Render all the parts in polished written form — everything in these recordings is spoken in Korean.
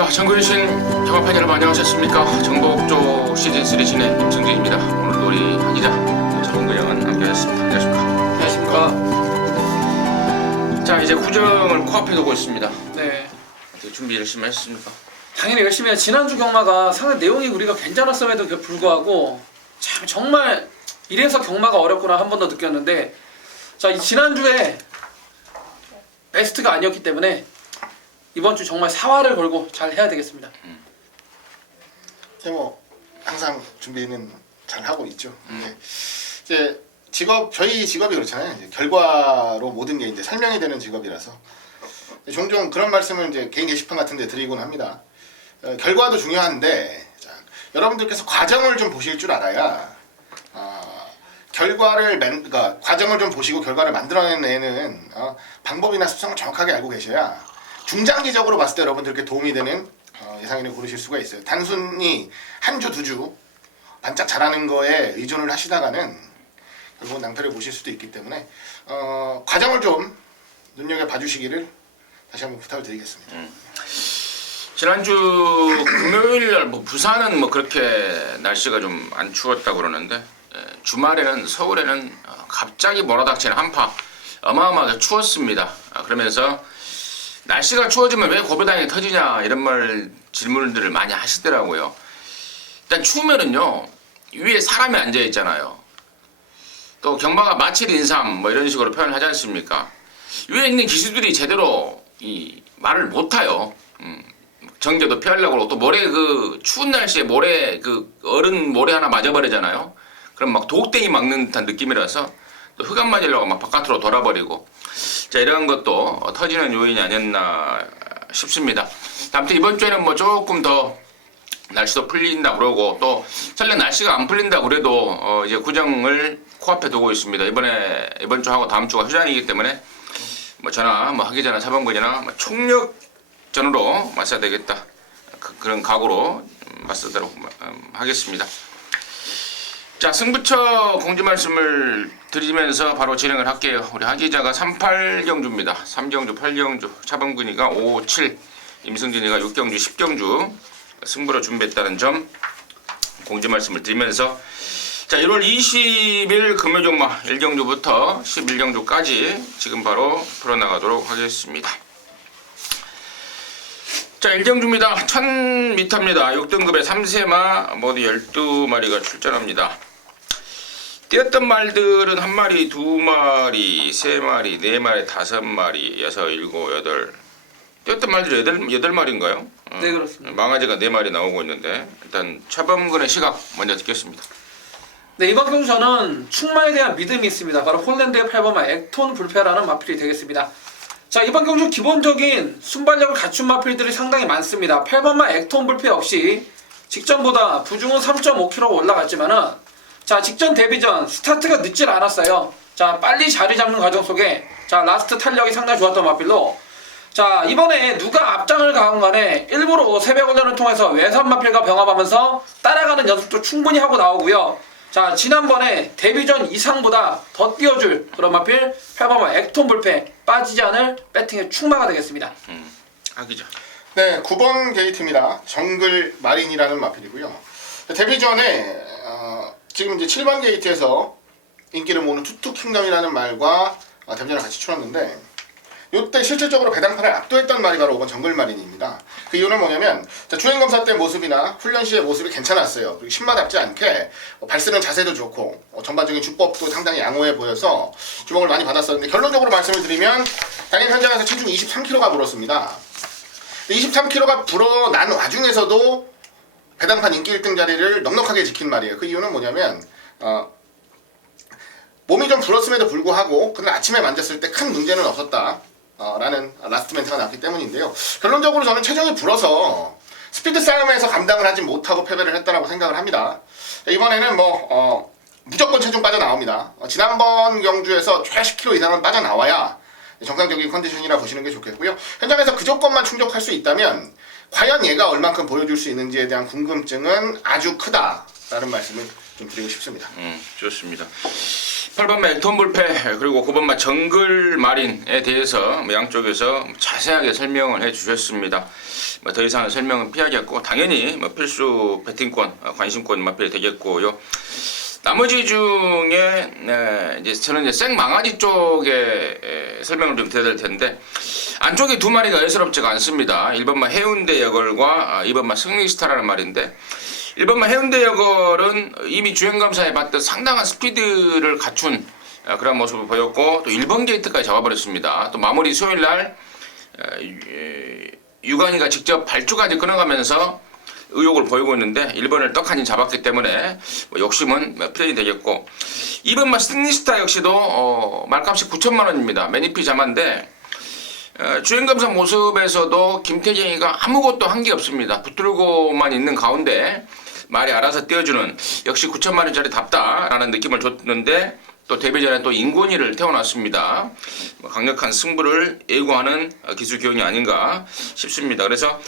자, 전국의 경합팬 여러분 안녕하셨습니까? 정복조 시즌3 진행 임승진입니다. 오늘도 우리 한 기자, 전국의 형은 함께하셨습니다. 안녕하십니까? 안녕하십니까? 자, 이제 구정을 코앞에 두고 있습니다. 네. 어떻게 준비 열심히 하셨습니까? 당연히 열심히 해요. 지난주 경마가 상당히 내용이 우리가 괜찮았음에도 불구하고 참 정말 이래서 경마가 어렵구나 한 번 더 느꼈는데, 자, 이 지난주에 베스트가 아니었기 때문에 이번 주 정말 사활을 걸고 잘 해야 되겠습니다. 뭐 항상 준비는 잘 하고 있죠. 이제 저희 직업이 그렇잖아요. 이제 결과로 모든 게 이제 설명이 되는 직업이라서 종종 그런 말씀을 이제 개인 게시판 같은데 드리곤 합니다. 결과도 중요한데 여러분들께서 과정을 좀 보실 줄 알아야 그러니까 과정을 좀 보시고 결과를 만들어내는 방법이나 습성을 정확하게 알고 계셔야 중장기적으로 봤을 때 여러분들께 도움이 되는 예상인을 고르실 수가 있어요. 단순히 한 주, 두 주 반짝 잘하는 거에 의존을 하시다가는 결국은 낭패를 보실 수도 있기 때문에 과정을 좀 눈여겨봐 주시기를 다시 한번 부탁을 드리겠습니다. 지난주 금요일날 뭐 부산은 뭐 그렇게 날씨가 좀 안 추웠다고 그러는데, 주말에는 서울에는 갑자기 몰아닥치는 한파 어마어마하게 추웠습니다. 그러면서 날씨가 추워지면 왜 고배당이 터지냐 이런 질문들을 많이 하시더라고요. 일단 추우면은요, 위에 사람이 앉아 있잖아요. 또 경마가 마칠 인삼 뭐 이런 식으로 표현을 하지 않습니까? 위에 있는 기수들이 제대로 이 말을 못 타요. 정제도 피하려고 그러고, 또 모래 추운 날씨에 모래 얼음 모래 하나 맞아버리잖아요. 그럼 막 독땡이 막는 듯한 느낌이라서 또 흑암 맞으려고 막 바깥으로 돌아버리고, 자, 이런 것도 터지는 요인이 아니었나 싶습니다. 아무튼 이번 주에는 뭐 조금 더 날씨도 풀린다 그러고, 또 설령 날씨가 안 풀린다 그래도 이제 구정을 코앞에 두고 있습니다. 이번 주하고 다음 주가 휴장이기 때문에 뭐 저나 뭐 하기자나 사범근이나 뭐 총력전으로 맞서야 되겠다, 그런 각오로 맞서도록 하겠습니다. 자, 승부처 공지 말씀을 드리면서 바로 진행을 할게요. 우리 하 기자가 38경주입니다. 3경주, 8경주, 차범근이가 5, 7, 임승진이가 6경주, 10경주 승부로 준비했다는 점 공지 말씀을 드리면서, 자, 1월 20일 금요종마 1경주부터 11경주까지 지금 바로 풀어나가도록 하겠습니다. 자, 1경주입니다. 1000m입니다. 6등급의 3세마 모두 12마리가 출전합니다. 뛰었던 말들은 1마리, 2마리, 3마리, 4마리, 5마리, 6, 7, 8. 뛰었던 말들이 8마리인가요? 네, 그렇습니다. 망아지가 4마리 나오고 있는데, 일단 차범근의 시각 먼저 듣겠습니다. 네, 이번 경주 저는 충마에 대한 믿음이 있습니다. 바로 홀랜드의 8번마 액톤 불패라는 마필이 되겠습니다. 자, 이번 경주 기본적인 순발력을 갖춘 마필들이 상당히 많습니다. 8번마 액톤 불패 역시 직전보다 부중은 3.5kg가 올라갔지만은, 자, 직전 데뷔전 스타트가 늦질 않았어요. 자, 빨리 자리 잡는 과정 속에 라스트 탄력이 상당히 좋았던 마필로, 자, 이번에 누가 앞장을 가건 간에 일부러 새벽 훈련을 통해서 외산 마필과 병합하면서 따라가는 연습도 충분히 하고 나오고요. 자, 지난번에 데뷔전 이상보다 더 띄워줄 그런 마필 8번마 액톤 불패, 빠지지 않을 배팅의 충마가 되겠습니다. 하기자. 네, 9번 게이트입니다. 정글 마린이라는 마필이고요. 데뷔전에 지금 이제 7번 게이트에서 인기를 모으는 투투 킹덤이라는 말과 데뷔전을 같이 치렀는데, 이때 실질적으로 배당판을 압도했던 말이 바로 5번 정글 마린입니다. 그 이유는 뭐냐면, 주행검사 때 모습이나 훈련 시의 모습이 괜찮았어요. 그리고 신마답지 않게 발쓰는 자세도 좋고 전반적인 주법도 상당히 양호해 보여서 주목을 많이 받았었는데, 결론적으로 말씀을 드리면 당일 현장에서 체중 23kg가 불었습니다. 23kg가 불어난 와중에서도 배당판 인기 1등 자리를 넉넉하게 지킨 말이에요. 그 이유는 뭐냐면 몸이 좀 불었음에도 불구하고 그날 아침에 만졌을 때 큰 문제는 없었다 라는 라스트 멘트가 나왔기 때문인데요. 결론적으로 저는 체중이 불어서 스피드 싸움에서 감당을 하지 못하고 패배를 했다라고 생각을 합니다. 이번에는 무조건 체중 빠져나옵니다. 지난번 경주에서 최 10kg 이상은 빠져나와야 정상적인 컨디션이라 보시는 게 좋겠고요. 현장에서 그 조건만 충족할 수 있다면 과연 얘가 얼만큼 보여줄 수 있는지에 대한 궁금증은 아주 크다라는 말씀을 좀 드리고 싶습니다. 좋습니다. 8번마 액톤 불패 그리고 9번마 정글 마린에 대해서 양쪽에서 자세하게 설명을 해주셨습니다. 더 이상 설명은 피하겠고 당연히 필수 배팅권, 관심권 마필이 되겠고요. 나머지 중에 이제 저는 이제 생망아지 쪽에 설명을 좀 드려야 될 텐데 안쪽에 두 마리가 예사롭지가 않습니다. 1번마 해운대 여걸과 2번마 승리스타라는 말인데 1번마 해운대 여걸은 이미 주행감사에 봤던 상당한 스피드를 갖춘 그런 모습을 보였고 또 1번 게이트까지 잡아버렸습니다. 또 마무리 수요일날 유관이가 직접 발주까지 끊어가면서 의욕을 보이고 있는데 1번을 떡하니 잡았기 때문에 욕심은 필연이 되겠고 2번마 승리스타 역시도 말값이 9천만원입니다. 매니피 자만데 주행감사 모습에서도 김태경이가 아무것도 한 게 없습니다. 붙들고만 있는 가운데 말이 알아서 띄워주는 역시 9천만원짜리 답다라는 느낌을 줬는데 또 데뷔 전에 또 인권이를 태워놨습니다. 강력한 승부를 예고하는 기술 기용이 아닌가 싶습니다. 그래서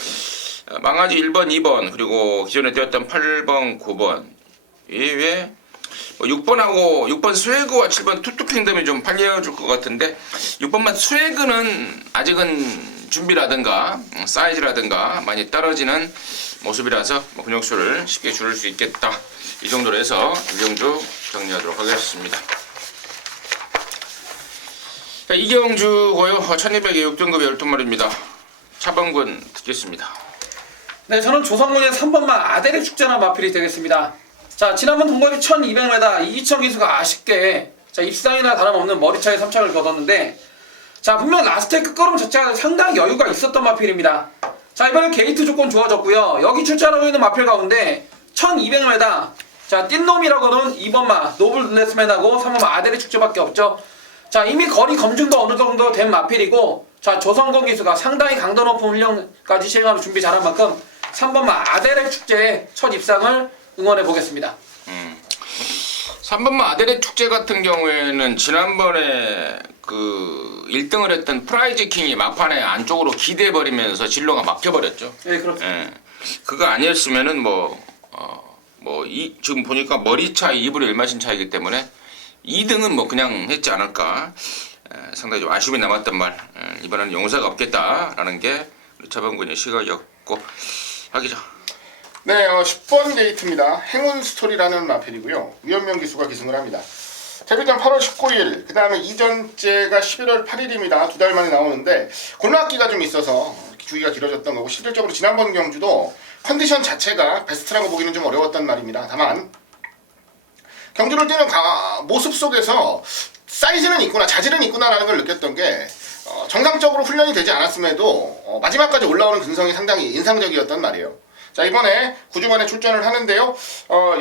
망아지 1번, 2번 그리고 기존에 뛰었던 8번, 9번 이외에 6번하고 6번 스웨그와 7번 투투킹덤이 좀 팔려줄 것 같은데 6번만 스웨그는 아직은 준비라든가 사이즈라든가 많이 떨어지는 모습이라서 근육수를 쉽게 줄일 수 있겠다. 이 정도로 해서 이경주 정리하도록 하겠습니다. 자, 이경주고요. 1200의 6등급의 12마리입니다. 차범근 듣겠습니다. 네, 저는 조성문의 3번마 아델의 축제나 마필이 되겠습니다. 자, 지난번 동거리 1200m 이기청 기수가 아쉽게 입상이나 다름없는 머리차에 3착을 거뒀는데 자, 분명 라스트의 끝걸음 자체가 상당히 여유가 있었던 마필입니다. 자, 이번엔 게이트 조건 좋아졌고요. 여기 출전하고 있는 마필 가운데 1200m 자, 띵놈이라고는 2번마 노블레스맨하고 3번마 아델의 축제밖에 없죠. 자, 이미 거리 검증도 어느 정도 된 마필이고 자, 조성건 기수가 상당히 강도 높은 훈련까지 시행하는 준비 잘한 만큼 3번마 아델의 축제에 첫 입상을 응원해 보겠습니다. 3번마 아델의 축제 같은 경우에는 지난번에 그 1등을 했던 프라이즈 킹이 막판에 안쪽으로 기대버리면서 진로가 막혀버렸죠. 네, 그렇습니다. 예. 그거 아니었으면은 지금 보니까 머리 차이 2분의 1마신 차이기 때문에 2등은 그냥 했지 않을까. 상당히 좀 아쉬움이 남았던 말. 이번에는 용서가 없겠다라는 게 우리 차범근의 시각이었고 하기자. 네, 10번 게이트입니다. 행운 스토리라는 마필이고요. 위원명 기수가 기승을 합니다. 데뷔전 8월 19일, 그 다음에 이전째가 11월 8일입니다. 두 달 만에 나오는데 골막기가 좀 있어서 주기가 길어졌던 거고 실질적으로 지난번 경주도 컨디션 자체가 베스트라고 보기는 좀 어려웠단 말입니다. 다만 경주를 뛰는 모습 속에서 사이즈는 있구나, 자질은 있구나라는 걸 느꼈던 게 정상적으로 훈련이 되지 않았음에도 마지막까지 올라오는 근성이 상당히 인상적이었단 말이에요. 자, 이번에 9주간에 출전을 하는데요.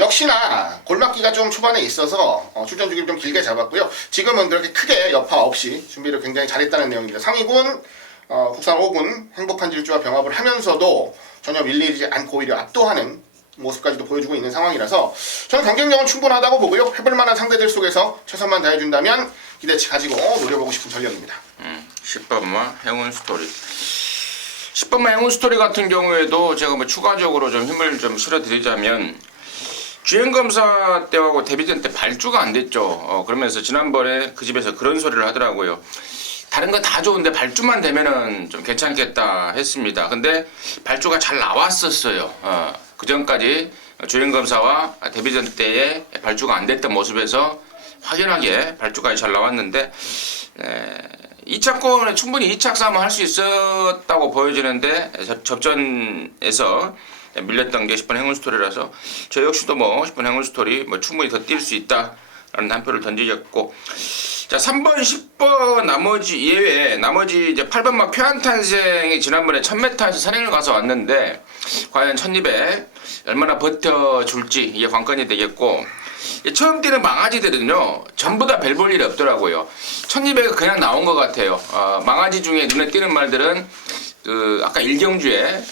역시나 골막기가 좀 초반에 있어서 출전 주기를 좀 길게 잡았고요. 지금은 그렇게 크게 여파 없이 준비를 굉장히 잘했다는 내용입니다. 상위군, 국산 5군 행복한 질주와 병합을 하면서도 전혀 밀리지 않고 오히려 압도하는 모습까지도 보여주고 있는 상황이라서 저는 경쟁력은 충분하다고 보고요. 해볼만한 상대들 속에서 최선만 다해준다면 기대치 가지고 노려보고 싶은 전력입니다. 10번마 행운 스토리. 10번마 행운 스토리 같은 경우에도 제가 추가적으로 좀 힘을 좀 실어드리자면 주행검사 때하고 데뷔전 때 발주가 안 됐죠. 그러면서 지난번에 그 집에서 그런 소리를 하더라고요. 다른 거 다 좋은데 발주만 되면은 좀 괜찮겠다 했습니다. 근데 발주가 잘 나왔었어요. 그 전까지 주행검사와 데뷔전 때에 발주가 안 됐던 모습에서 확연하게 발주까지 잘 나왔는데 2차권에 충분히 2착 싸움을 할 수 있었다고 보여지는데 접전에서 밀렸던 게 10번 행운 스토리라서 저 역시도 10번 행운 스토리 충분히 더 뛸 수 있다라는 한 표를 던지겠고 자 3번 10번 나머지 예외 나머지 이제 8번마 표안탄생이 지난번에 1000m에서 선행을 가서 왔는데 과연 1200 얼마나 버텨줄지 이게 관건이 되겠고 처음 뛰는 망아지들은요 전부 다 별 볼 일이 없더라고요. 1200은 그냥 나온 것 같아요. 망아지 중에 눈에 띄는 말들은 아까 일경주에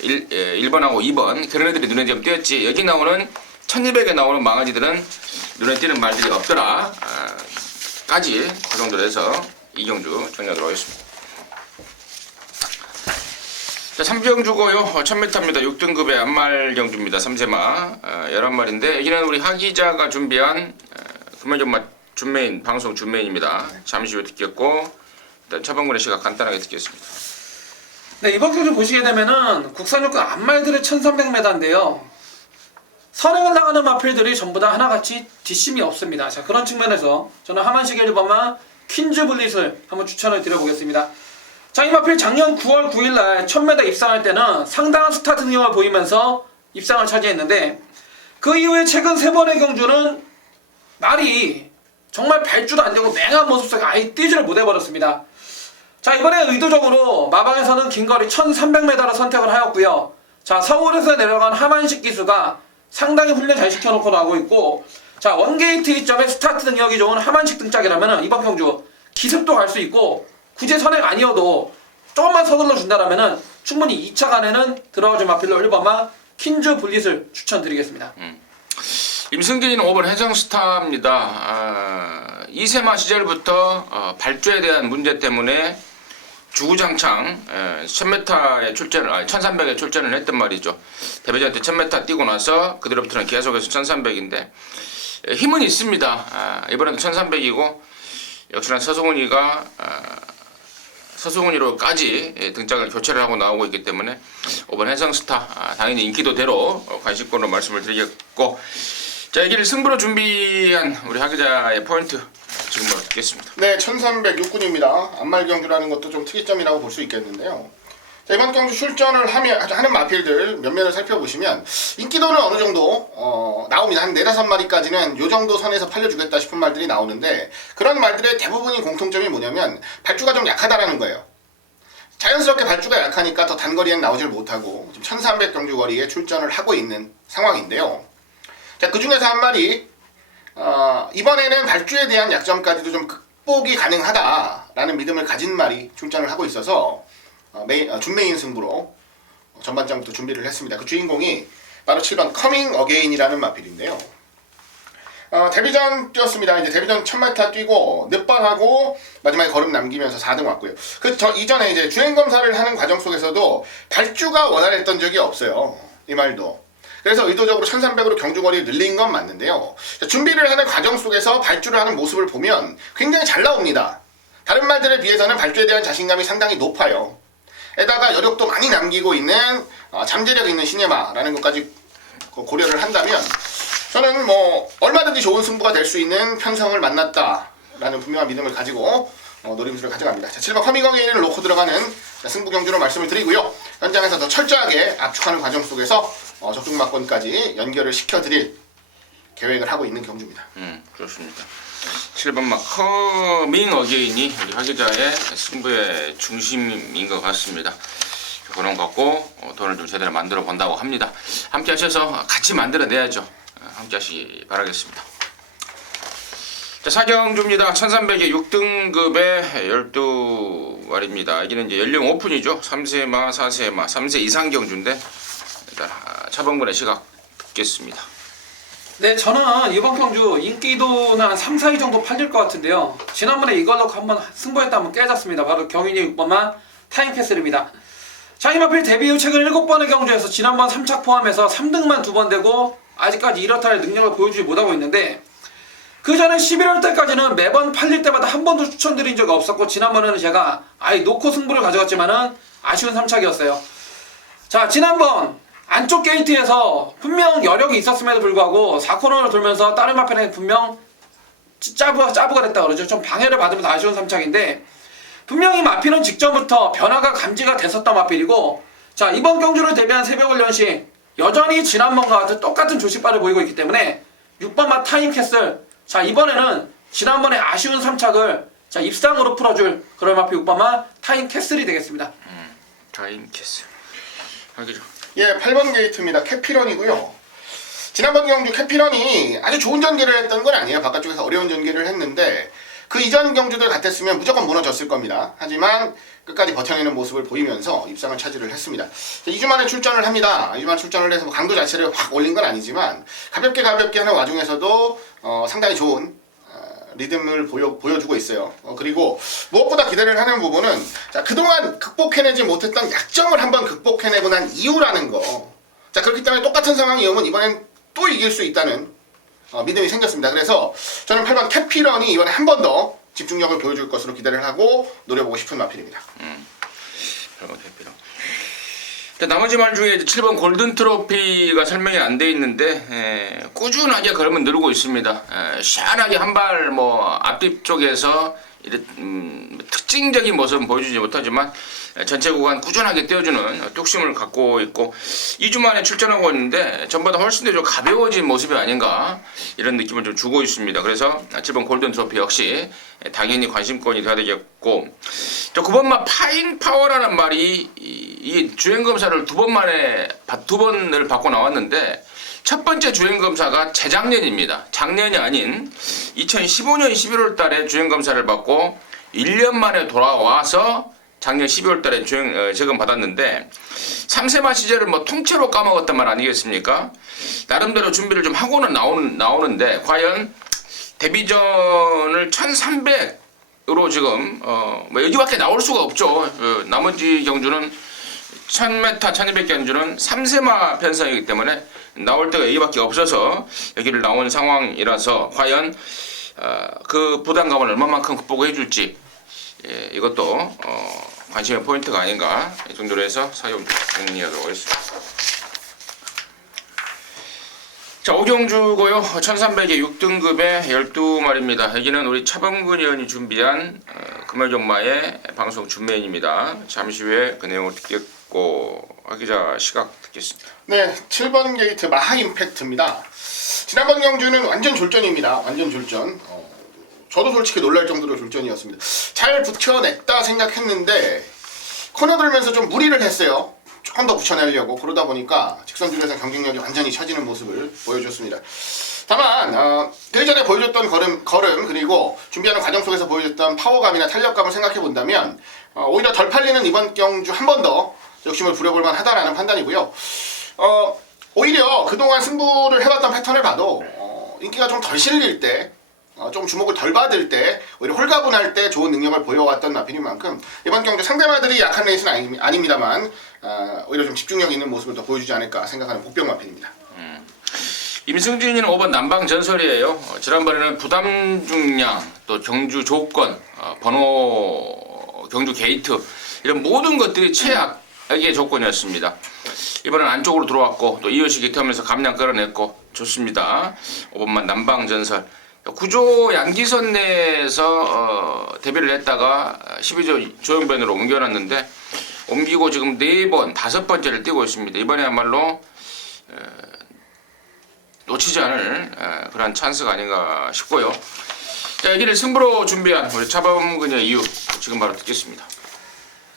1번하고 2번 그런 애들이 눈에 좀 띄었지 여기 나오는 1200에 나오는 망아지들은 눈에 띄는 말들이 없더라 까지 그 정도로 해서 이경주 정리하도록 하겠습니다. 자, 자, 3경주고요. 1000m입니다. 6등급의 안말 경주입니다. 3세마 11마리인데 여기는 우리 하 기자가 준비한 금연전마 준메인 방송 준메인입니다. 잠시 후에 듣겠고 일단 차범근의 시각 간단하게 듣겠습니다. 네, 이번 경주 보시게 되면은 국산 육군 안말들의 1300m인데요. 선행을 나가는 마필들이 전부 다 하나같이 뒷심이 없습니다. 자, 그런 측면에서 저는 하만식의 1번마 퀸즈 블릿을 한번 추천을 드려보겠습니다. 자, 이 마필 작년 9월 9일날 1000m 입상할 때는 상당한 스타트 능력을 보이면서 입상을 차지했는데 그 이후에 최근 3번의 경주는 말이 정말 발주도 안 되고 맹한 모습 속에 아예 뛰지를 못해버렸습니다. 자, 이번에 의도적으로 마방에서는 긴거리 1300m를 선택을 하였고요. 자, 서울에서 내려간 하만식 기수가 상당히 훈련 잘 시켜놓고 나오고 있고, 자, 원게이트 이점에 스타트 능력이 좋은 하만식 등짝이라면 이번 경주 기습도 갈 수 있고 굳이 선행 아니어도 조금만 서둘러 준다라면 충분히 2차 간에는 들어가줄 마필로 1번마 퀸즈 블릿을 추천드리겠습니다. 임승진이는 5번 해성스타입니다. 2세마 시절부터 발주에 대한 문제 때문에 주구장창 1000m에 출전을 1300에 출전을 했단 말이죠. 데뷔전 때 1000m 뛰고 나서 그대로부터는 계속해서 1300인데 힘은 있습니다. 이번에도 1300이고 역시나 서승훈이로까지 등짝을 교체를 하고 나오고 있기 때문에 5번 해성스타 당연히 인기도대로 관심권으로 말씀을 드리겠고, 자, 여기를 승부로 준비한 우리 하 기자의 포인트 지금부터 듣겠습니다. 네, 1306군입니다. 안말 경주라는 것도 좀 특이점이라고 볼 수 있겠는데요. 자, 이번 경주 출전을 하는 마필들 몇몇을 살펴보시면 인기도는 어느 정도 나옵니다. 한 4-5마리까지는 요 정도 선에서 팔려주겠다 싶은 말들이 나오는데 그런 말들의 대부분의 공통점이 뭐냐면 발주가 좀 약하다라는 거예요. 자연스럽게 발주가 약하니까 더 단거리엔 나오질 못하고 지금 1300 경주 거리에 출전을 하고 있는 상황인데요. 자, 그 중에서 한 마리 이번에는 발주에 대한 약점까지도 좀 극복이 가능하다라는 믿음을 가진 말이 출전을 하고 있어서 준메인 승부로 전반전부터 준비를 했습니다. 그 주인공이 바로 7번 커밍 어게인이라는 마필인데요. 데뷔전 뛰었습니다. 이제 데뷔전 1000m 뛰고 늦번하고 마지막에 걸음 남기면서 4등 왔고요. 이전에 이제 주행 검사를 하는 과정 속에서도 발주가 원활했던 적이 없어요. 이 말도. 그래서 의도적으로 1300으로 경주거리를 늘린 건 맞는데요. 준비를 하는 과정 속에서 발주를 하는 모습을 보면 굉장히 잘 나옵니다. 다른 말들에 비해서는 발주에 대한 자신감이 상당히 높아요. 에다가 여력도 많이 남기고 있는 잠재력 있는 시네마라는 것까지 고려를 한다면 저는 뭐 얼마든지 좋은 승부가 될 수 있는 편성을 만났다라는 분명한 믿음을 가지고 노림수를 가져갑니다. 자, 7번 커밍어게인을 놓고 들어가는 승부 경주로 말씀을 드리고요. 현장에서 더 철저하게 압축하는 과정 속에서 적중마권까지 연결을 시켜드릴 계획을 하고 있는 경주입니다. 좋습니다. 7번마 커밍 어게인이 우리 하 기자의 승부의 중심인 것 같습니다. 그런 것 같고 돈을 좀 제대로 만들어 본다고 합니다. 함께 하셔서 같이 만들어내야죠. 함께 하시기 바라겠습니다. 자, 사경주입니다. 1300에 6등급의 12마리입니다. 여기는 이제 연령 오픈이죠. 3세마, 4세마, 3세 이상 경주인데 일단 차범근의 시각 듣겠습니다. 네, 저는 이번 경주 인기도는 한 3, 4위 정도 팔릴 것 같은데요. 지난번에 이걸로 한번 승부했다 한번 깨졌습니다. 바로 경인이 6번만 타임캐슬입니다. 자, 이 마필 데뷔 후 최근 7번의 경주에서 지난번 3착 포함해서 3등만 2번 되고 아직까지 이렇다 할 능력을 보여주지 못하고 있는데 그 전에 11월 때까지는 매번 팔릴 때마다 한 번도 추천드린 적이 없었고 지난번에는 제가 아예 놓고 승부를 가져갔지만은 아쉬운 3착이었어요. 자, 지난번 안쪽 게이트에서 분명 여력이 있었음에도 불구하고 4코너를 돌면서 다른 마필에 분명 짜부가 됐다 그러죠. 좀 방해를 받으면서 아쉬운 3착인데 분명히 마필은 직전부터 변화가 감지가 됐었던 마필이고, 자, 이번 경주를 대비한 새벽훈련 시 여전히 지난번과 같은 똑같은 조식발을 보이고 있기 때문에 6번마 타임캐슬, 자, 이번에는 지난번에 아쉬운 3착을 자, 입상으로 풀어줄 그런 마필 6번마 타임캐슬이 되겠습니다. 타임캐슬 하기죠. 예, 8번 게이트입니다. 캐피런이고요. 지난번 경주 캐피런이 아주 좋은 전개를 했던 건 아니에요. 바깥쪽에서 어려운 전개를 했는데 그 이전 경주들 같았으면 무조건 무너졌을 겁니다. 하지만 끝까지 버텨내는 모습을 보이면서 입상을 차지를 했습니다. 2주 만에 출전을 합니다. 2주 만에 출전을 해서 강도 자체를 확 올린 건 아니지만 가볍게 하는 와중에서도 상당히 좋은 리듬을 보여주고 있어요. 그리고 무엇보다 기대를 하는 부분은 자, 그동안 극복해내지 못했던 약점을 한번 극복해내고 난 이유라는 거. 자, 그렇기 때문에 똑같은 상황이 오면 이번엔 또 이길 수 있다는 믿음이 생겼습니다. 그래서 저는 8번 캐피런이 이번에 한 번 더 집중력을 보여줄 것으로 기대를 하고 노려보고 싶은 마필입니다. 8번 캐피런. 나머지 말 중에 7번 골든 트로피가 설명이 안 돼 있는데 꾸준하게 걸으면 늘고 있습니다. 시원하게 한 발 뭐 앞뒤 쪽에서 특징적인 모습은 보여주지 못하지만 전체 구간 꾸준하게 떼어주는 뚝심을 갖고 있고 2주 만에 출전하고 있는데 전보다 훨씬 더 좀 가벼워진 모습이 아닌가 이런 느낌을 좀 주고 있습니다. 그래서 7번 골든 트로피 역시 당연히 관심권이 돼야 되겠고 9번마 파인 파워라는 말이 이 주행검사를 두 번을 받고 나왔는데 첫 번째 주행검사가 재작년입니다. 작년이 아닌 2015년 11월 달에 주행검사를 받고 1년 만에 돌아와서 작년 12월 달에 재검 받았는데 3세마 시절을 뭐 통째로 까먹었단 말 아니겠습니까? 나름대로 준비를 좀 하고는 나오는데 과연 데뷔전을 1300으로 지금 뭐 여기밖에 나올 수가 없죠. 나머지 경주는 1000m, 1200 경주는 3세마 편성이기 때문에 나올 때가 여기밖에 없어서 여기를 나온 상황이라서 과연 그 부담감을 얼마만큼 극복해 줄지 이것도 관심의 포인트가 아닌가 이 정도로 해서 사용 정리하도록 하겠습니다. 자, 5경주고요. 1300의 6등급의 12마리입니다. 여기는 우리 차범근 의원이 준비한 금요경마의 방송 준비입니다. 잠시 후에 그 내용을 듣겠고 하기자 시각 듣겠습니다. 네, 7번 게이트 마하 임팩트입니다. 지난번 경주는 완전 졸전입니다. 완전 졸전. 저도 솔직히 놀랄 정도로 졸전이었습니다. 잘 붙여냈다 생각했는데 코너 들면서 좀 무리를 했어요. 조금 더 붙여내려고 그러다 보니까 직선줄에서 경쟁력이 완전히 처지는 모습을 보여줬습니다. 다만 그 전에 보여줬던 걸음 그리고 준비하는 과정 속에서 보여줬던 파워감이나 탄력감을 생각해 본다면 오히려 덜 팔리는 이번 경주 한 번 더 욕심을 부려볼 만하다라는 판단이고요. 오히려 그동안 승부를 해왔던 패턴을 봐도 인기가 좀 덜 실릴 때 좀 주목을 덜 받을 때 오히려 홀가분할 때 좋은 능력을 보여왔던 마필인 만큼 이번 경주 상대마들이 약한 레이스는 아닙니다만 오히려 좀 집중력 있는 모습을 더 보여주지 않을까 생각하는 복병 마필입니다. 임승진이는 5번 남방 전설이에요. 지난번에는 부담 중량 또 경주 조건 번호 경주 게이트 이런 모든 것들이 최악의 조건이었습니다. 이번엔 안쪽으로 들어왔고 또 이어시 게이트하면서 감량 끌어냈고 좋습니다. 5번만 남방 전설 구조 양기선 내에서 데뷔를 했다가 12조 조영변으로 옮겨놨는데 옮기고 지금 4번, 5번째를 뛰고 있습니다. 이번에야말로 놓치지 않을 그런 찬스가 아닌가 싶고요. 자, 여기를 승부로 준비한 우리 차범근의 이유 지금 바로 듣겠습니다.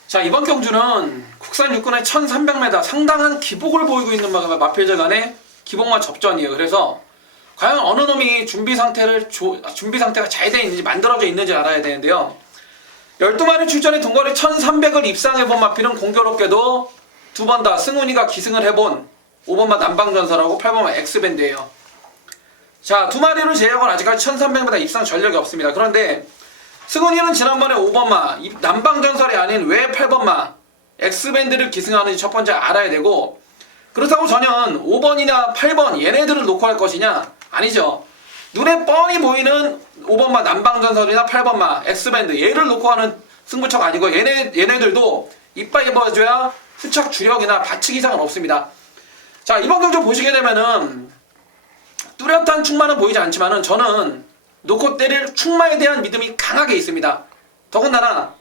자, 이번 경주는 국산 육군의 1300m 상당한 기복을 보이고 있는 마필들 간의 기복마 접전이에요. 그래서 과연 어느 놈이 준비 상태가 잘 돼 있는지 만들어져 있는지 알아야 되는데요. 12마리 출전의 동거리 1300을 입상해본 마필은 공교롭게도 두 번 다 승훈이가 기승을 해본 5번마 남방전설하고 8번마 엑스밴드예요. 자, 두 마리를 제외하고는 아직까지 1300m 입상 전력이 없습니다. 그런데 승훈이는 지난번에 5번마 남방전설이 아닌 왜 8번마 엑스밴드를 기승하는지 첫 번째 알아야 되고, 그렇다고 저는 5번이나 8번 얘네들을 놓고 할 것이냐? 아니죠. 눈에 뻔히 보이는 5번마 남방전설이나 8번마 엑스밴드 얘를 놓고 하는 승부처가 아니고 얘네들도 이빨 입어줘야 후착 주력이나 바측 이상은 없습니다. 자, 이번 경주 보시게 되면은 뚜렷한 충마는 보이지 않지만은 저는 놓고 때릴 충마에 대한 믿음이 강하게 있습니다. 더군다나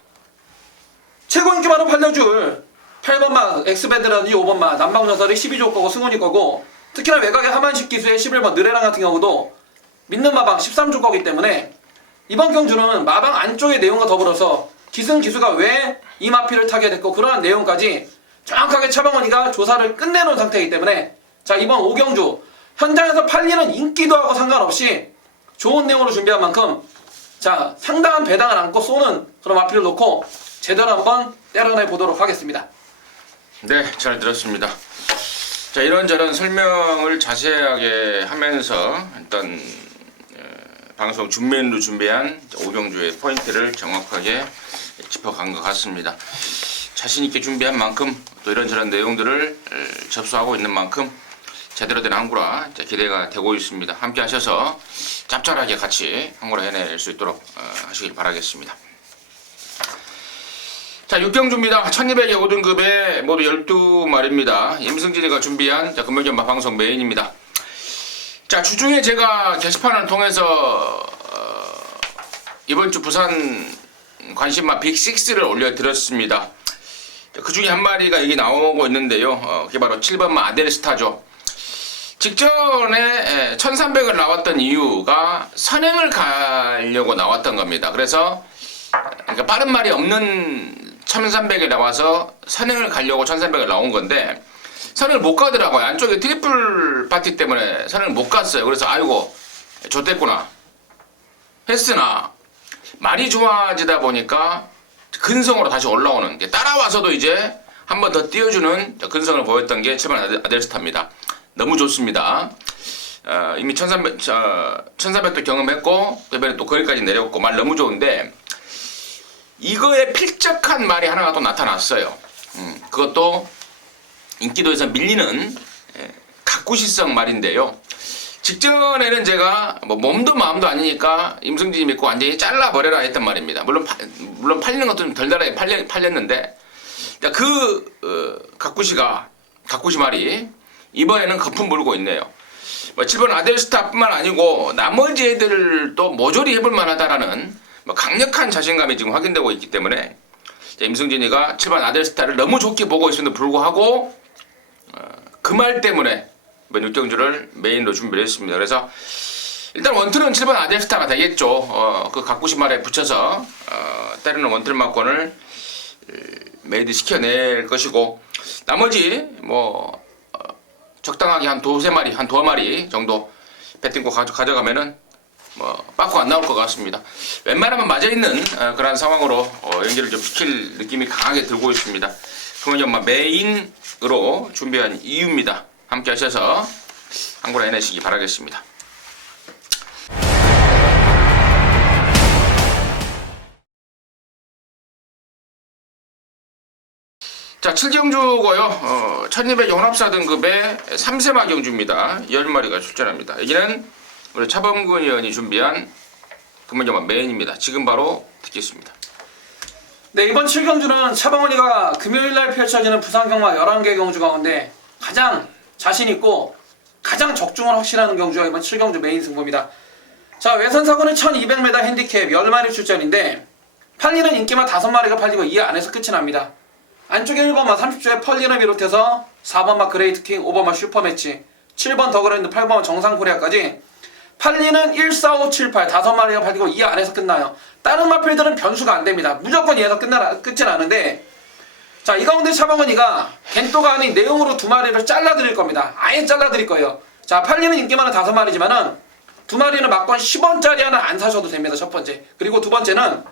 최고 인기만으로 팔려줄 8번마 엑스밴드라든지 5번마 남방전설이 12조 거고 승훈이 거고, 특히나 외곽의 하만식 기수의 11번 느레랑 같은 경우도 믿는 마방 13조 거기 때문에 이번 경주는 마방 안쪽의 내용과 더불어서 기승 기수가 왜 이 마필을 타게 됐고 그러한 내용까지 정확하게 차범근이가 조사를 끝내놓은 상태이기 때문에 자, 이번 5경주 현장에서 팔리는 인기도하고 상관없이 좋은 내용으로 준비한 만큼 자, 상당한 배당을 안고 쏘는 그런 마필을 놓고 제대로 한번 때려내 보도록 하겠습니다. 네, 잘 들었습니다. 자, 이런저런 설명을 자세하게 하면서 일단 방송 준메인으로 준비한 5경주의 포인트를 정확하게 짚어간 것 같습니다. 자신있게 준비한 만큼 또 이런저런 내용들을 접수하고 있는 만큼 제대로 된 한구라 기대가 되고 있습니다. 함께 하셔서 짭짤하게 같이 한구라 해낼 수 있도록 하시길 바라겠습니다. 자, 6경주입니다. 1200의 5등급에 모두 12마리입니다. 임승진이가 준비한 금요일전마 방송 메인입니다. 자, 주중에 제가 게시판을 통해서 이번주 부산 관심마 빅6를 올려드렸습니다. 그 중에 한 마리가 여기 나오고 있는데요. 그게 바로 7번마 아델스타죠. 직전에 1300을 나왔던 이유가 선행을 가려고 나왔던 겁니다. 그래서 그러니까 빠른 말이 없는 1300에 나와서 선행을 가려고 1300을 나온 건데 선행을 못 가더라고요. 안쪽에 트리플 파티 때문에 선행을 못 갔어요. 그래서 아이고 좋댔구나 했으나 말이 좋아지다 보니까 근성으로 다시 올라오는 게 따라와서도 이제 한 번 더 띄워주는 근성을 보였던 게 7번 아델스타입니다. 너무 좋습니다. 이미 1300도 경험했고 이번에 또 거기까지 내렸고 말 너무 좋은데 이거에 필적한 말이 하나가 또 나타났어요. 그것도 인기도에서 밀리는 가꾸시성 말인데요. 직전에는 제가 뭐 몸도 마음도 아니니까 임승진이 믿고 완전히 잘라버려라 했던 말입니다. 물론 팔리는 것도 좀 덜덜하게 팔렸는데 가꾸시 말이 이번에는 거품 불고 있네요. 뭐 7번 아델스타뿐만 아니고 나머지 애들도 모조리 해볼 만하다라는 강력한 자신감이 지금 확인되고 있기 때문에 임승진이가 7번 아델스타를 너무 좋게 보고 있음에도 불구하고 그 말 때문에 이번 6경주를 메인으로 준비를 했습니다. 그래서 일단 원투는 7번 아델스타가 되겠죠. 그 가꾸시 말에 붙여서 때리는 원툴 막권을 메이드 시켜낼 것이고 나머지 뭐 적당하게 한 두세 마리 정도 배팅고 가져가면은 뭐 빠꾸 안 나올 것 같습니다. 웬만하면 맞아있는 그런 상황으로 연기를 좀 시킬 느낌이 강하게 들고 있습니다. 그러면 메인으로 준비한 이유입니다. 함께 하셔서 한구라 해내시기 바라겠습니다. 자, 7경주고요. 1200 혼합사 등급의 3세마 경주입니다. 10마리가 출전합니다. 여기는 우리 차범근 의원이 준비한 금연정마 메인입니다. 지금 바로 듣겠습니다. 네, 이번 7경주는 차범근이가 금요일날 펼쳐지는 부산 경마 11개 경주 가운데 가장 자신있고 가장 적중을 확실하는 경주가 이번 7경주 메인 승부입니다. 자, 외선사고는 1200m 핸디캡 10마리 출전인데 팔리는 인기만 5마리가 팔리고 이 안에서 끝이 납니다. 안쪽에 1번마 30조의 펄리를 비롯해서 4번마 그레이트킹, 5번마 슈퍼매치, 7번 더그랜드, 8번마 정상코리아까지 팔리는 1, 4, 5, 7, 8 5마리가 팔리고 이 안에서 끝나요. 다른 마필들은 변수가 안됩니다. 무조건 이에서 끝이 나는데 자, 이 가운데 차범근이가 겐또가 아닌 내용으로 2마리를 잘라드릴 겁니다. 아예 잘라드릴 거예요. 자, 팔리는 인기만은 5마리지만은 2마리는 막권 10원짜리 하나 안 사셔도 됩니다. 첫 번째. 그리고 두 번째는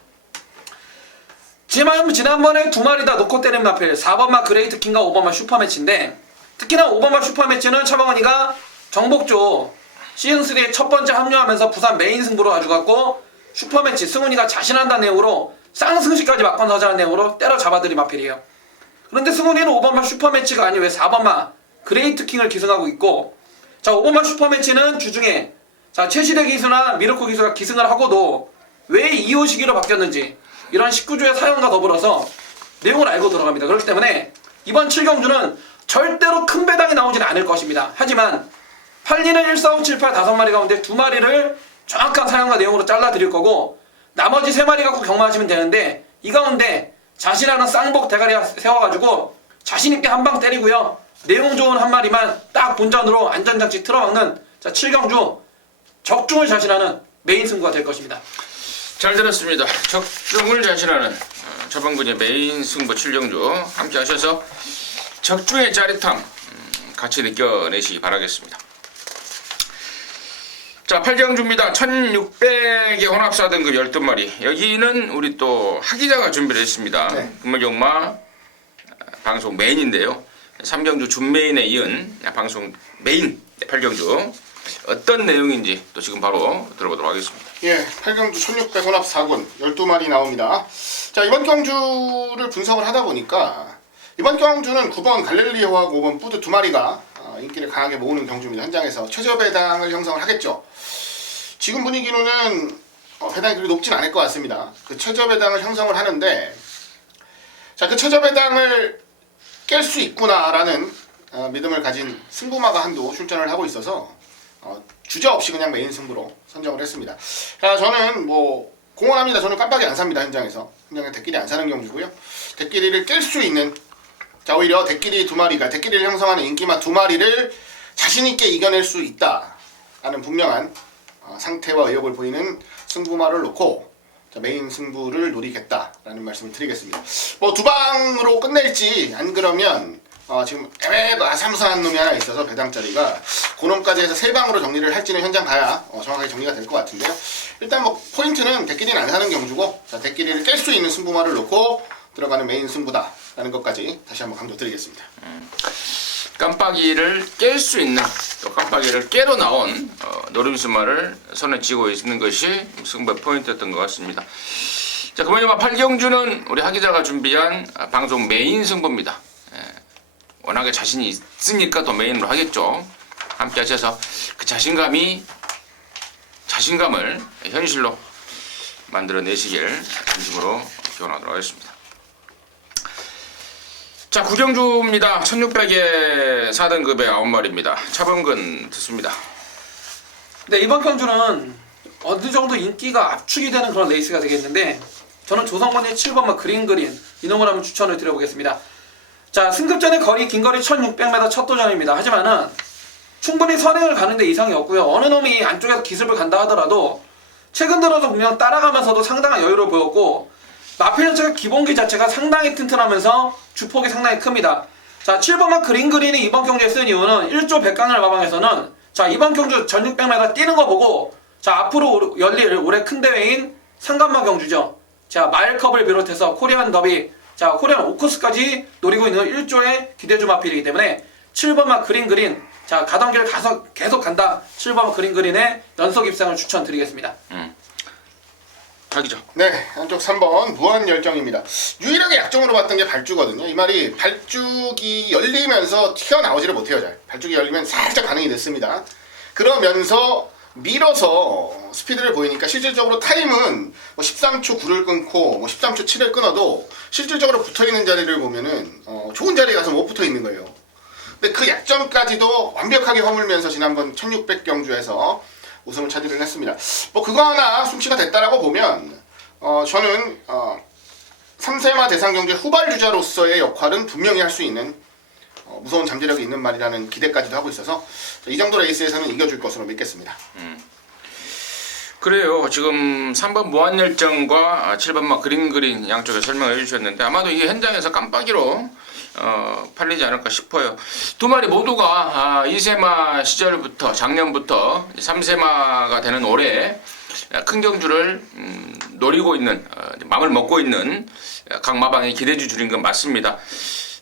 지난번에 2마리 다 놓고 때린 마필 4번마 그레이트킹과 5번마 슈퍼매치인데 특히나 5번마 슈퍼매치는 차범근이가 정복조 시즌3에 첫 번째 합류하면서 부산 메인 승부로 가져갔고 슈퍼매치 승훈이가 자신한다는 내용으로 쌍승시까지 막판 서자는 내용으로 때려잡아들인 마필이에요. 그런데 승훈이는 5번마 슈퍼매치가 아닌 왜 4번마 그레이트킹을 기승하고 있고 자, 5번마 슈퍼매치는 주중에 자, 최시대 기수나 미르코 기수가 기승을 하고도 왜 2호 시기로 바뀌었는지 이런 19주의 사연과 더불어서 내용을 알고 들어갑니다. 그렇기 때문에 이번 7경주는 절대로 큰 배당이 나오지는 않을 것입니다. 하지만 팔리는 1, 4, 5, 7, 8 5마리 가운데 2마리를 정확한 사연과 내용으로 잘라드릴 거고 나머지 3마리 갖고 경마하시면 되는데 이 가운데 자신하는 쌍복 대가리 세워가지고 자신있게 한 방 때리고요. 내용 좋은 한 마리만 딱 본전으로 안전장치 틀어막는 자, 7경주 적중을 자신하는 메인 승부가 될 것입니다. 잘 들었습니다. 적중을 자신하는 차범근의 메인 승부 7경주 함께 하셔서 적중의 짜릿함 같이 느껴내시기 바라겠습니다. 자, 8경주입니다. 1600의 혼합사 등급 12마리. 여기는 우리 또 하기자가 준비를 했습니다. 네. 금요경마 방송 메인인데요. 3경주 준메인에 이은 방송 메인 8경주 어떤 내용인지 또 지금 바로 들어보도록 하겠습니다. 예, 8경주 1600 혼합 4군 12마리 나옵니다. 자, 이번 경주를 분석을 하다 보니까 이번 경주는 9번 갈릴리오하고 5번 푸드 2마리가 인기를 강하게 모으는 경주입니다. 현장에서 최저 배당을 형성을 하겠죠. 지금 분위기로는 배당이 그렇게 높진 않을 것 같습니다. 그 최저 배당을 형성을 하는데, 자, 그 최저 배당을 깰 수 있구나라는 믿음을 가진 승부마가 한도 출전을 하고 있어서 주저없이 그냥 메인 승부로 선정을 했습니다. 자, 저는 뭐 공언합니다. 저는 깜빡이 안 삽니다. 현장에 대끼리 안 사는 경주고요. 대끼리를 깰 수 있는, 자, 오히려 대끼리 2마리가 대끼리를 형성하는 인기마 2마리를 자신있게 이겨낼 수 있다라는 분명한 상태와 의욕을 보이는 승부마를 놓고 메인 승부를 노리겠다라는 말씀을 드리겠습니다. 뭐 두 방으로 끝낼지 안 그러면 지금 아삼사한 놈이 하나 있어서 배당짜리가 그 놈까지 해서 세 방으로 정리를 할지는 현장 가야 정확하게 정리가 될 것 같은데요. 일단 뭐 포인트는 대끼리는 안 사는 경주고, 자, 대끼리를 깰 수 있는 승부마를 놓고 들어가는 메인 승부다라는 것까지 다시 한번 강조드리겠습니다. 깜빡이를 깰 수 있는, 또 깜빡이를 깨로 나온 노림수마를 손에 쥐고 있는 것이 승부의 포인트였던 것 같습니다. 자, 그러면 8경주는 우리 하 기자가 준비한 방송 메인 승부입니다. 워낙에 자신이 있으니까 더 메인으로 하겠죠. 함께 하셔서 그 자신감을 현실로 만들어내시길 진심으로 기원하도록 하겠습니다. 자, 9경주입니다. 1600에 4등급의 9마리입니다. 차범근 듣습니다. 네, 이번 경주는 어느 정도 인기가 압축이 되는 그런 레이스가 되겠는데, 저는 조성건의 7번마 그린 이놈을 한번 추천을 드려보겠습니다. 자, 승급전의 거리, 긴 거리 1600m 첫 도전입니다. 하지만은 충분히 선행을 가는데 이상이 없고요. 어느 놈이 안쪽에서 기습을 간다 하더라도 최근 들어서 보면 따라가면서도 상당한 여유를 보였고, 마필 전체가 기본기 자체가 상당히 튼튼하면서 주폭이 상당히 큽니다. 자, 7번마 그린이 이번 경주에 쓴 이유는 1조 백강을 마방에서는, 자, 이번 경주 1600m 뛰는 거 보고, 자, 앞으로 열릴 올해 큰 대회인 상간마 경주죠. 자, 마일컵을 비롯해서 코리안 더비, 자, 코리안 오커스까지 노리고 있는 1조의 기대주 마필이기 때문에 7번마 그린, 자, 가던 길 가서 계속 간다. 7번마 그린의 연속 입상을 추천드리겠습니다. 하기죠. 네, 한쪽 3번 무한열정입니다. 유일하게 약점으로 봤던 게 발주거든요. 이 말이 발주기 열리면서 튀어나오지를 못해요. 잘 발주기 열리면 살짝 반응이 늦습니다. 그러면서 밀어서 스피드를 보이니까 실질적으로 타임은 뭐 13초 9를 끊고 뭐 13초 7을 끊어도 실질적으로 붙어있는 자리를 보면은 좋은 자리에 가서 못 붙어있는 거예요. 근데 그 약점까지도 완벽하게 허물면서 지난번 1600 경주에서 우승을 차지를 했습니다. 뭐 그거 하나 숨쉬가 됐다라고 보면 저는 3세마 대상 경주 후발주자로서의 역할은 분명히 할 수 있는 무서운 잠재력이 있는 말이라는 기대까지도 하고 있어서 이 정도 레이스에서는 이겨줄 것으로 믿겠습니다. 그래요. 지금 3번 무한열정과 7번마 그린 양쪽에 설명을 해주셨는데, 아마도 이게 현장에서 깜빡이로 팔리지 않을까 싶어요. 두 마리 모두가 2세마 시절부터, 작년부터 3세마가 되는 올해 큰 경주를 노리고 있는, 마음을 먹고 있는 각 마방의 기대주 줄인 건 맞습니다.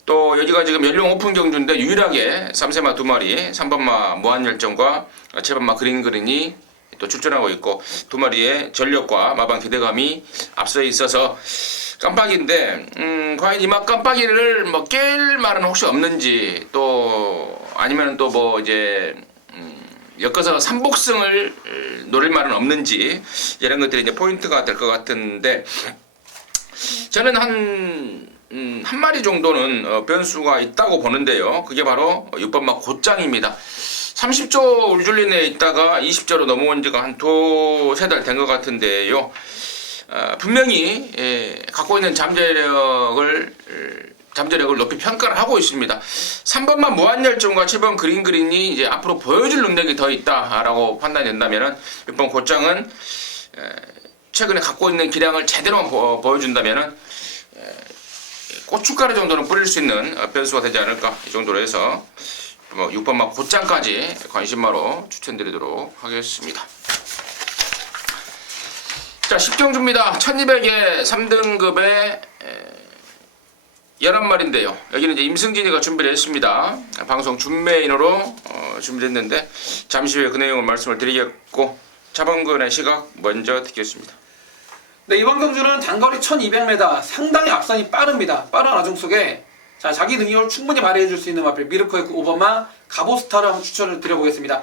또 여기가 지금 연령 오픈 경주인데 유일하게 3세마 두 마리, 3번마 무한열정과 7번마 그린이 또 출전하고 있고, 두 마리의 전력과 마방 기대감이 앞서 있어서 깜빡인데, 과연 이막 깜빡이를 뭐 깰 말은 혹시 없는지, 또 아니면 또 뭐 이제 엮어서 삼복승을 노릴 말은 없는지, 이런 것들이 이제 포인트가 될 것 같은데, 저는 한 마리 정도는 변수가 있다고 보는데요. 그게 바로 6번마 곧장입니다. 30조 울줄리 내에 있다가 20조로 넘어온 지가 한 두세 달 된 것 같은데요. 분명히 갖고 있는 잠재력을 높이 평가를 하고 있습니다. 3번만 무한열정과 7번 그린이 이제 앞으로 보여줄 능력이 더 있다라고 판단이 된다면은 6번 곧장은 최근에 갖고 있는 기량을 제대로 보여준다면은 고춧가루 정도는 뿌릴 수 있는 변수가 되지 않을까, 이 정도로 해서 6번마 곧장까지 관심마로 추천드리도록 하겠습니다. 자, 10경주입니다. 1200에 3등급의 11마리인데요. 여기는 이제 임승진이가 준비를 했습니다. 방송 준메인으로 준비했는데 잠시 후에 그 내용을 말씀을 드리겠고 차범근의 시각 먼저 듣겠습니다. 네, 이번 경주는 단거리 1200m 상당히 앞선이 빠릅니다. 빠른 와중 속에 자, 자기 능력을 충분히 발휘해줄 수 있는 마필 미르코의 5번마 가보스타를 한번 추천을 드려보겠습니다.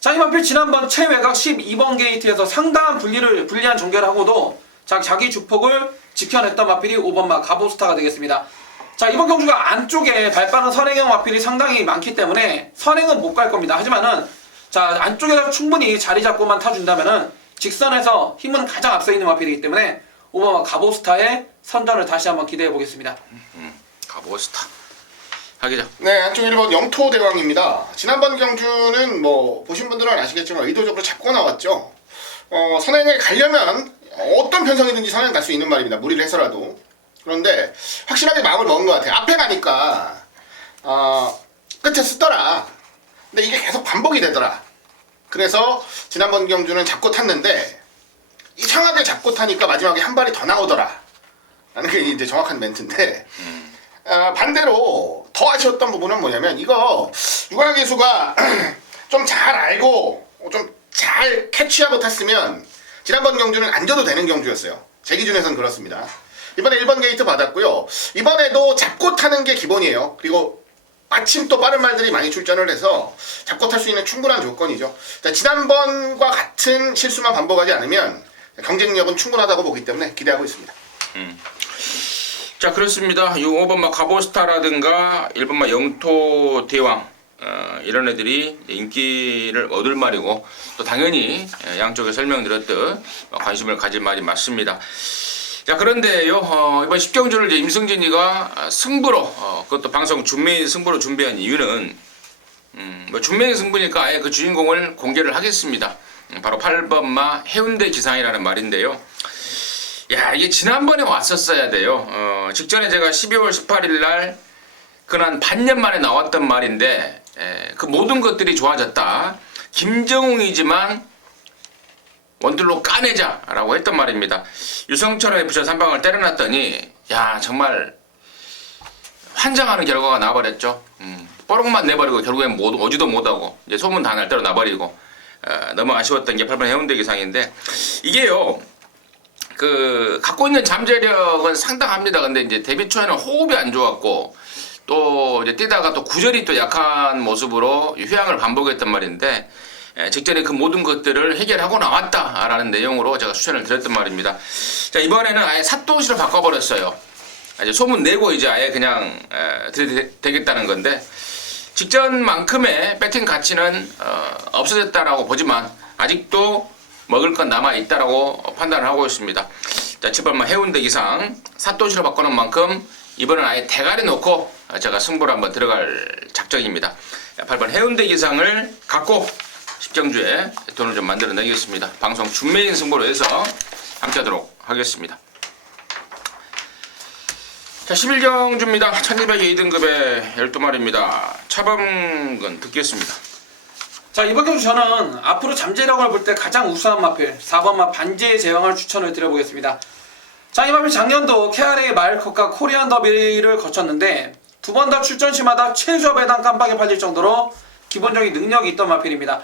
자, 이 마필 지난번 최외곽 12번 게이트에서 상당한 불리한 전개를 하고도 자기 주폭을 지켜냈던 마필이 5번마 가보스타가 되겠습니다. 자, 이번 경주가 안쪽에 발빠른 선행형 마필이 상당히 많기 때문에 선행은 못 갈 겁니다. 하지만은 자, 안쪽에서 충분히 자리 잡고만 타준다면은 직선에서 힘은 가장 앞서 있는 마필이기 때문에 5번마 가보스타의 선전을 다시 한번 기대해 보겠습니다. 가보스타 하기자. 네, 안쪽 1번 영토대왕입니다. 지난번 경주는 뭐 보신 분들은 아시겠지만 의도적으로 잡고 나왔죠. 선행을 가려면 어떤 편성이든지 선행 갈 수 있는 말입니다. 무리를 해서라도. 그런데 확실하게 마음을 먹은 것 같아요. 앞에 가니까 끝에 쓰더라. 근데 이게 계속 반복이 되더라. 그래서 지난번 경주는 잡고 탔는데 이상하게 잡고 타니까 마지막에 한 발이 더 나오더라. 라는 게 이제 정확한 멘트인데 반대로 더 아쉬웠던 부분은 뭐냐면 이거 유광 기수가 좀 잘 알고 좀 잘 캐치하고 탔으면 지난번 경주는 안 져도 되는 경주였어요. 제 기준에서는 그렇습니다. 이번에 1번 게이트 받았고요. 이번에도 잡고 타는 게 기본이에요. 그리고 마침 또 빠른 말들이 많이 출전을 해서 잡고 탈 수 있는 충분한 조건이죠. 자, 지난번과 같은 실수만 반복하지 않으면 경쟁력은 충분하다고 보기 때문에 기대하고 있습니다. 자, 그렇습니다. 이 5번마 가보스타라든가 1번마 영토대왕 이런 애들이 인기를 얻을 말이고 또 당연히 양쪽에 설명드렸듯 관심을 가질 말이 맞습니다. 자, 그런데요, 이번 10경주를 이제 임승진이가 승부로 그것도 방송 준메인 승부로 준비한 이유는 뭐 준메인 승부니까 아예 그 주인공을 공개를 하겠습니다. 바로 8번마 해운대 기상이라는 말인데요. 야, 이게 지난번에 왔었어야 돼요. 직전에 제가 12월 18일 날 그난 반년 만에 나왔던 말인데 그 모든 것들이 좋아졌다. 김정웅이지만 원툴로 까내자라고 했던 말입니다. 유성철의 부처 3방을 때려놨더니 야, 정말 환장하는 결과가 나와버렸죠. 뽀록만 내버리고 결국엔 오지도 못하고 이제 소문 다 날 대로 나버리고 너무 아쉬웠던 게 8번 해운대 기상인데 이게요. 갖고 있는 잠재력은 상당합니다. 근데 이제 데뷔 초에는 호흡이 안 좋았고 또 이제 뛰다가 또 구절이 또 약한 모습으로 휴양을 반복했단 말인데 직전에 그 모든 것들을 해결하고 나왔다라는 내용으로 제가 추천을 드렸단 말입니다. 자, 이번에는 아예 삿도시로 바꿔버렸어요. 이제 소문 내고 이제 아예 그냥 되겠다는 건데 직전만큼의 배팅 가치는 없어졌다라고 보지만 아직도 먹을 건 남아있다라고 판단을 하고 있습니다. 자, 7번마 해운대 기상 삿도시로 바꾸는 만큼 이번엔 아예 대가리 놓고 제가 승부를 한번 들어갈 작정입니다. 8번 해운대 기상을 갖고 10경주에 돈을 좀 만들어 내겠습니다. 방송 준메인 승부로 해서 함께 하도록 하겠습니다. 자, 11경주입니다. 1200의 2등급의 12마리입니다. 차범근 듣겠습니다. 자, 이번 경주 저는 앞으로 잠재력을 볼 때 가장 우수한 마필 4번마 반지의 제왕을 추천을 드려보겠습니다. 자, 이 마필 작년도 KRA 마일컵과 코리안 더비를 거쳤는데 두 번 다 출전 시마다 최저 배당 깜빡이 팔릴 정도로 기본적인 능력이 있던 마필입니다.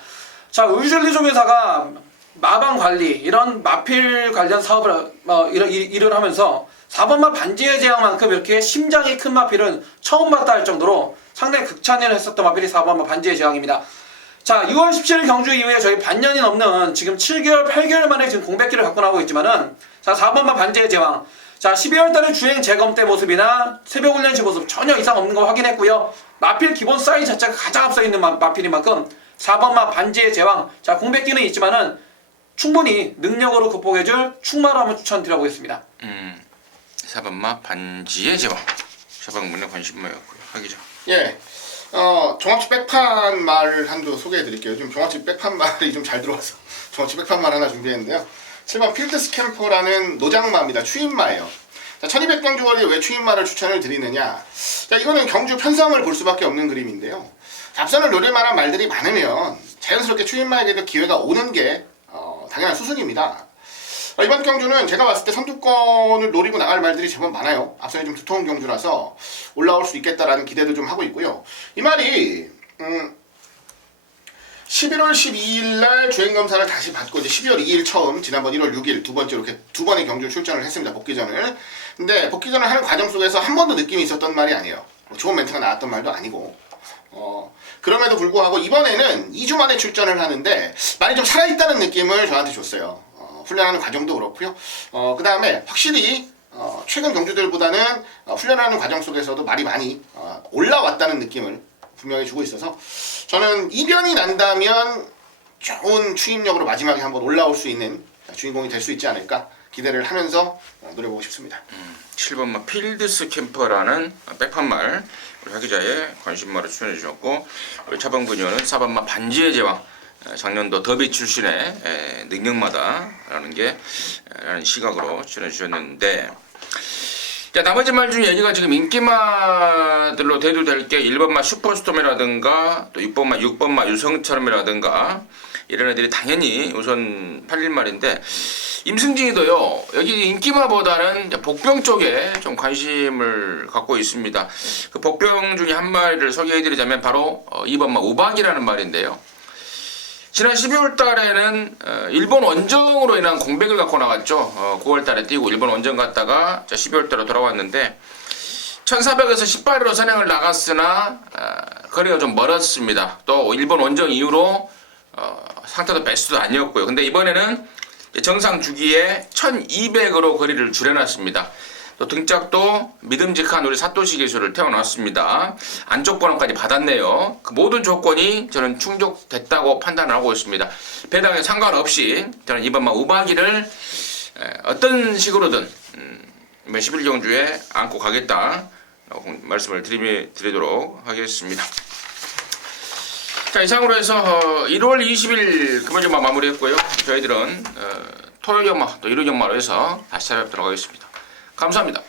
자, 의줄리조 회사가 마방 관리 이런 마필 관련 사업을 일을 하면서 4번마 반지의 제왕만큼 이렇게 심장이 큰 마필은 처음 봤다 할 정도로 상당히 극찬을 했었던 마필이 4번마 반지의 제왕입니다. 자, 6월 17일 경주 이후에 저희 반년이 넘는 지금 7개월, 8개월 만에 지금 공백기를 갖고 나오고 있지만은 자, 4번마 반지의 제왕. 자, 12월 달에 주행 재검 때 모습이나 새벽 훈련 시 모습 전혀 이상 없는 거 확인했고요. 마필 기본 사이즈 자체가 가장 앞서 있는 마필인 만큼 4번마 반지의 제왕. 자, 공백기는 있지만은 충분히 능력으로 극복해줄 충마로 한번 추천드려보겠습니다. 4번마 반지의 제왕. 샤방문에 관심 모였고요. 하기죠. 예. 종합치 백판 말 한두 소개해드릴게요. 지금 종합치 백판 말이 좀 잘 들어와서 종합치 백판 말 하나 준비했는데요. 7번 필드 스캠퍼라는 노장마입니다. 추임마예요. 자, 1200경주 거리에 왜 추임마를 추천을 드리느냐. 자, 이거는 경주 편성을 볼 수밖에 없는 그림인데요. 잡선을 노릴 만한 말들이 많으면 자연스럽게 추임마에게도 기회가 오는 게 당연한 수순입니다. 이번 경주는 제가 봤을 때 선두권을 노리고 나갈 말들이 제법 많아요. 앞선이 좀 두터운 경주라서 올라올 수 있겠다라는 기대도 좀 하고 있고요. 이 말이 11월 12일 날 주행검사를 다시 받고 이제 12월 2일 처음 지난번 1월 6일 두 번째로 이렇게 두 번의 경주 출전을 했습니다. 복귀전을. 근데 복귀전을 하는 과정 속에서 한 번도 느낌이 있었던 말이 아니에요. 좋은 멘트가 나왔던 말도 아니고. 그럼에도 불구하고 이번에는 2주 만에 출전을 하는데 많이 좀 살아있다는 느낌을 저한테 줬어요. 훈련하는 과정도 그렇고요. 그 다음에 확실히 최근 경주들보다는 훈련하는 과정 속에서도 말이 많이 올라왔다는 느낌을 분명히 주고 있어서 저는 이변이 난다면 좋은 추임력으로 마지막에 한번 올라올 수 있는 주인공이 될 수 있지 않을까 기대를 하면서 노려보고 싶습니다. 7번마 필드스 캠퍼라는 백판말 우리 하기자의 관심마를 추천해 주셨고, 우리 차범근위원은 4번마 반지의 제왕, 작년도 더비 출신의 능력마다라는 게 라는 시각으로 추천해 주셨는데, 자, 나머지 말 중에 얘기가 지금 인기마들로 대두될 게 1번마 슈퍼스톰이라든가 또 6번마 유성철이라든가 이런 애들이 당연히 우선 팔릴 말인데, 임승진이도요 여기 인기마보다는 복병 쪽에 좀 관심을 갖고 있습니다. 그 복병 중에 한 마리를 소개해드리자면 바로 2번마 우박이라는 말인데요. 지난 12월 달에는 일본 원정으로 인한 공백을 갖고 나갔죠. 9월 달에 뛰고 일본 원정 갔다가 12월 달로 돌아왔는데 1400에서 18회로 선행을 나갔으나 거리가 좀 멀었습니다. 또 일본 원정 이후로 상태도 베스트도 아니었고요. 근데 이번에는 정상 주기에 1200으로 거리를 줄여놨습니다. 또 등짝도 믿음직한 우리 사토시 기술을 태워놨습니다. 안쪽 번호까지 받았네요. 그 모든 조건이 저는 충족됐다고 판단을 하고 있습니다. 배당에 상관없이 저는 이번만 우박이를 어떤 식으로든 11경주에 안고 가겠다 말씀을 드리도록 하겠습니다. 자, 이상으로 해서 1월 20일 금요일마 마무리했고요. 저희들은 토요일 경마 또 일요일 경마로 해서 다시 찾아뵙도록 하겠습니다. 감사합니다.